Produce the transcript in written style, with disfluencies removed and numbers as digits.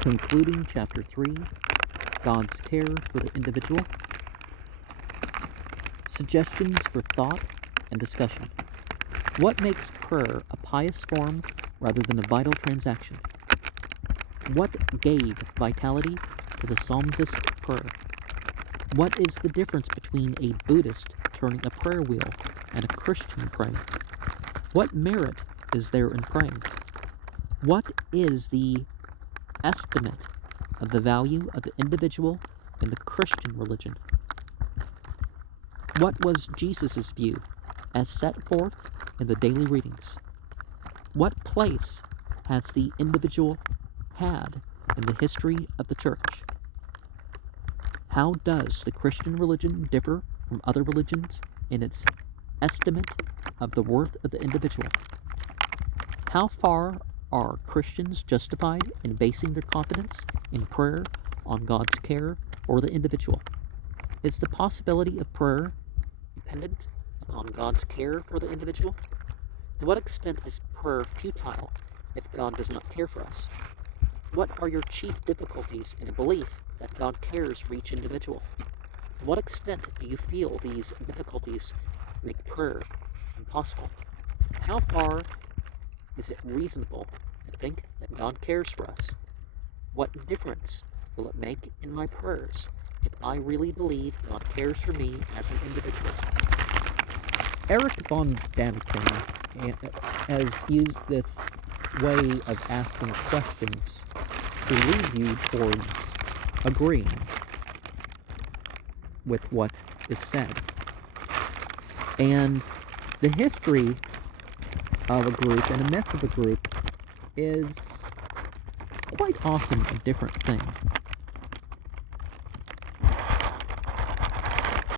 Concluding Chapter 3, God's Care for the Individual. Suggestions for thought and discussion. What makes prayer a pious form rather than a vital transaction? What gave vitality to the psalmist's prayer? What is the difference between a Buddhist turning a prayer wheel and a Christian praying? What merit is there in praying? What is the estimate of the value of the individual in the Christian religion? What was Jesus' view as set forth in the daily readings? What place has the individual had in the history of the church? How does the Christian religion differ from other religions in its estimate of the worth of the individual? How far are Christians justified in basing their confidence in prayer on God's care for the individual? Is the possibility of prayer dependent upon God's care for the individual? To what extent is prayer futile if God does not care for us? What are your chief difficulties in a belief that God cares for each individual? To what extent do you feel these difficulties make prayer impossible? How far is it reasonable to think that God cares for us? What difference will it make in my prayers if I really believe God cares for me as an individual? Eric von Daniken has used this way of asking questions to lead you towards agreeing with what is said. And the history of a group and a myth of a group is quite often a different thing.